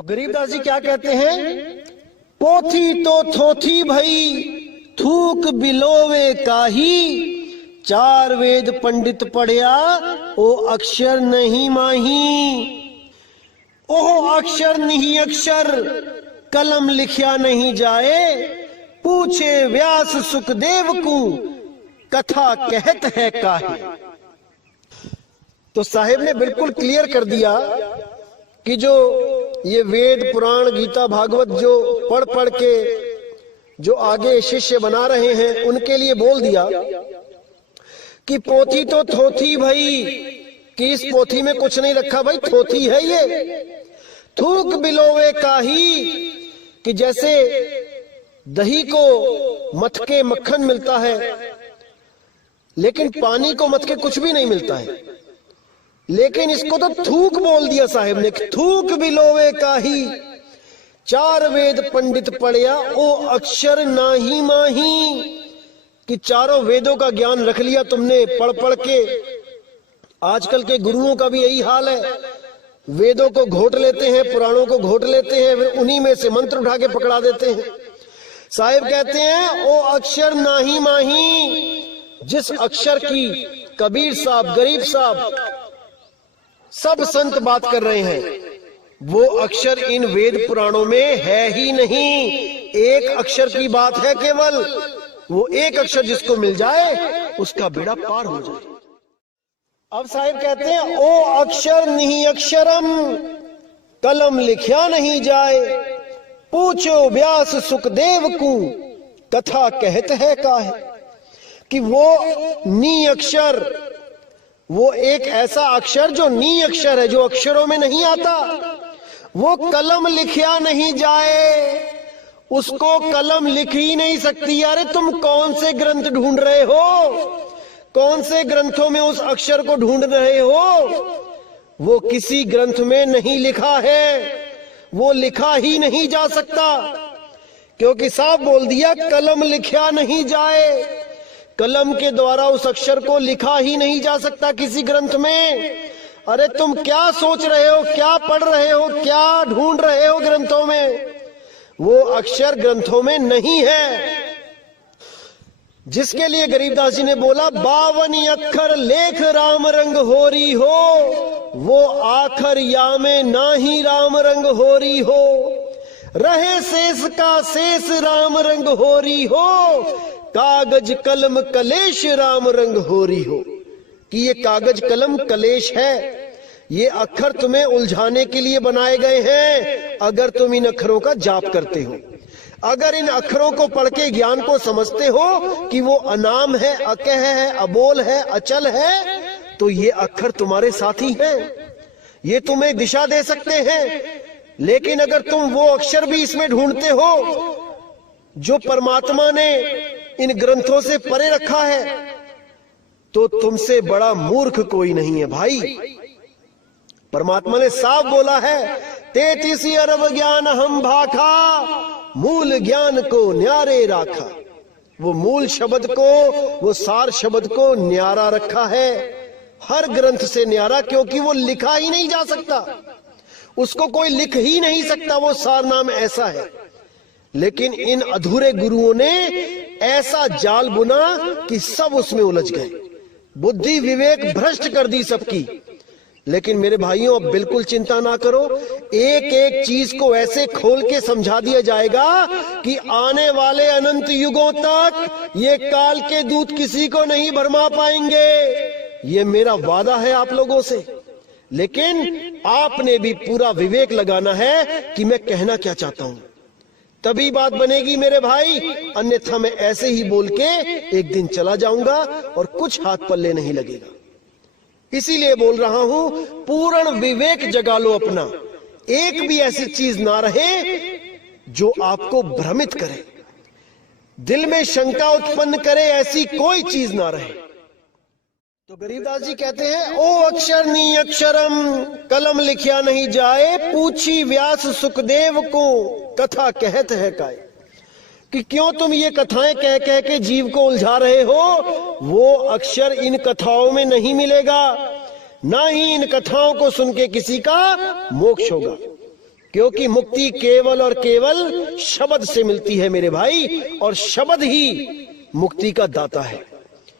तो गरीबदास जी क्या कहते हैं, पोथी तो थोथी भई थूक बिलोवे काही, चार वेद पंडित पढ़िया ओ अक्षर नहीं माही। ओह अक्षर नहीं अक्षर कलम लिखिया नहीं जाए, पूछे व्यास सुखदेव को कथा कहत है काहे। तो साहेब ने बिल्कुल क्लियर कर दिया कि जो ये वेद पुराण गीता भागवत जो पढ़ पढ़ के जो आगे शिष्य बना रहे हैं उनके लिए बोल दिया कि पोथी तो थोथी भाई, कि इस पोथी में कुछ नहीं रखा भाई, थोथी है ये। थूक बिलोवे काही, कि जैसे दही को मथ के मक्खन मिलता है लेकिन पानी को मथ के कुछ भी नहीं मिलता है, लेकिन इसको तो थूक बोल दिया साहेब ने। थूक बिलोवे काही, चार वेद पंडित पढ़िया ओ अक्षर नाही माही, कि चारों वेदों का ज्ञान रख लिया तुमने पढ़ पढ़ के। आजकल के गुरुओं का भी यही हाल है, वेदों को घोट लेते हैं, पुराणों को घोट लेते हैं, फिर उन्हीं में से मंत्र उठा के पकड़ा देते हैं। साहिब कहते हैं ओ अक्षर नाही माही, जिस अक्षर की कबीर साहब, गरीब साहब, सब संत बात कर रहे हैं, वो अक्षर इन वेद पुराणों में है ही नहीं। एक अक्षर की बात है केवल, वो एक अक्षर जिसको मिल जाए उसका बेड़ा पार हो जाए। अब साहिब कहते हैं ओ अक्षर नहीं अक्षरम कलम लिखिया नहीं जाए, पूछो व्यास सुखदेव को कथा कहत है काहे। कि वो नी अक्षर, वो एक ऐसा अक्षर जो नी अक्षर है, जो अक्षरों में नहीं आता, वो कलम लिखिया नहीं जाए, उसको कलम लिख ही नहीं सकती। अरे तुम कौन से ग्रंथ ढूंढ रहे हो, कौन से ग्रंथों में उस अक्षर को ढूंढ रहे हो? वो किसी ग्रंथ में नहीं लिखा है, वो लिखा ही नहीं जा सकता, क्योंकि साफ बोल दिया कलम लिखा नहीं जाए। कलम के द्वारा उस अक्षर को लिखा ही नहीं जा सकता किसी ग्रंथ में। अरे तुम क्या सोच रहे हो, क्या पढ़ रहे हो, क्या ढूंढ रहे हो ग्रंथों में? वो अक्षर ग्रंथों में नहीं है, जिसके लिए गरीबदास जी ने बोला 52 अक्षर लेख राम रंग होरी हो, वो आखर या में ना ही राम रंग होरी हो, रहे शेष का शेष राम रंग होरी हो, कागज कलम कलेश राम रंग होरी हो। कि ये कागज कलम कलेश है, ये अक्षर तुम्हें उलझाने के लिए बनाए गए हैं। अगर तुम इन अक्षरों का जाप करते हो, अगर इन अक्षरों को पढ़ के ज्ञान को समझते हो कि वो अनाम है, अकह है, अबोल है, अचल है, तो ये अक्षर तुम्हारे साथी हैं, ये तुम्हें दिशा दे सकते हैं। लेकिन अगर तुम वो अक्षर भी इसमें ढूंढते हो जो परमात्मा ने इन ग्रंथों से परे रखा है, तो तुमसे बड़ा मूर्ख कोई नहीं है भाई। परमात्मा ने साफ बोला है 33 अरब ज्ञान हम भाखा, मूल ज्ञान को न्यारे राखा। वो मूल शब्द को, वो सार शब्द को न्यारा रखा है, हर ग्रंथ से न्यारा, क्योंकि वो लिखा ही नहीं जा सकता, उसको कोई लिख ही नहीं सकता, वो सार नाम ऐसा है। लेकिन इन अधूरे गुरुओं ने ऐसा जाल बुना कि सब उसमें उलझ गए, बुद्धि विवेक भ्रष्ट कर दी सबकी। लेकिन मेरे भाइयों अब बिल्कुल चिंता ना करो, एक एक चीज को ऐसे खोल के समझा दिया जाएगा कि आने वाले अनंत युगों तक ये काल के दूत किसी को नहीं भरमा पाएंगे। ये मेरा वादा है आप लोगों से। लेकिन आपने भी पूरा विवेक लगाना है कि मैं कहना क्या चाहता हूं, तभी बात बनेगी मेरे भाई। अन्यथा मैं ऐसे ही बोल के एक दिन चला जाऊंगा और कुछ हाथ पल्ले नहीं लगेगा। इसीलिए बोल रहा हूं, पूर्ण विवेक जगा लो अपना। एक भी ऐसी चीज ना रहे जो आपको भ्रमित करे, दिल में शंका उत्पन्न करे, ऐसी कोई चीज ना रहे। तो गरीबदास जी कहते हैं ओ अक्षर नी अक्षरम कलम लिखिया नहीं जाए, पूछी व्यास सुखदेव को कथा कहत है काय। कि क्यों तुम ये कथाएं कह कह के जीव को उलझा रहे हो? वो अक्षर इन कथाओं में नहीं मिलेगा, ना ही इन कथाओं को सुन के किसी का मोक्ष होगा। क्योंकि मुक्ति केवल और केवल शब्द से मिलती है मेरे भाई, और शब्द ही मुक्ति का दाता है।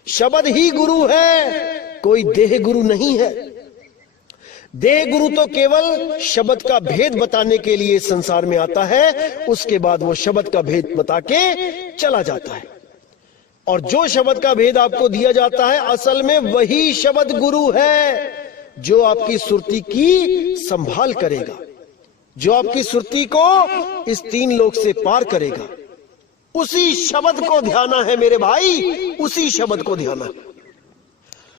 शब्द ही गुरु है, कोई देह गुरु नहीं है। देह गुरु तो केवल शब्द का भेद बताने के लिए संसार में आता है, उसके बाद वो शब्द का भेद बता के चला जाता है। और जो शब्द का भेद आपको दिया जाता है, असल में वही शब्द गुरु है, जो आपकी सुरती की संभाल करेगा, जो आपकी सुरती को इस 3 लोक से पार करेगा। उसी शब्द को ध्याना है मेरे भाई, उसी शब्द को ध्याना है।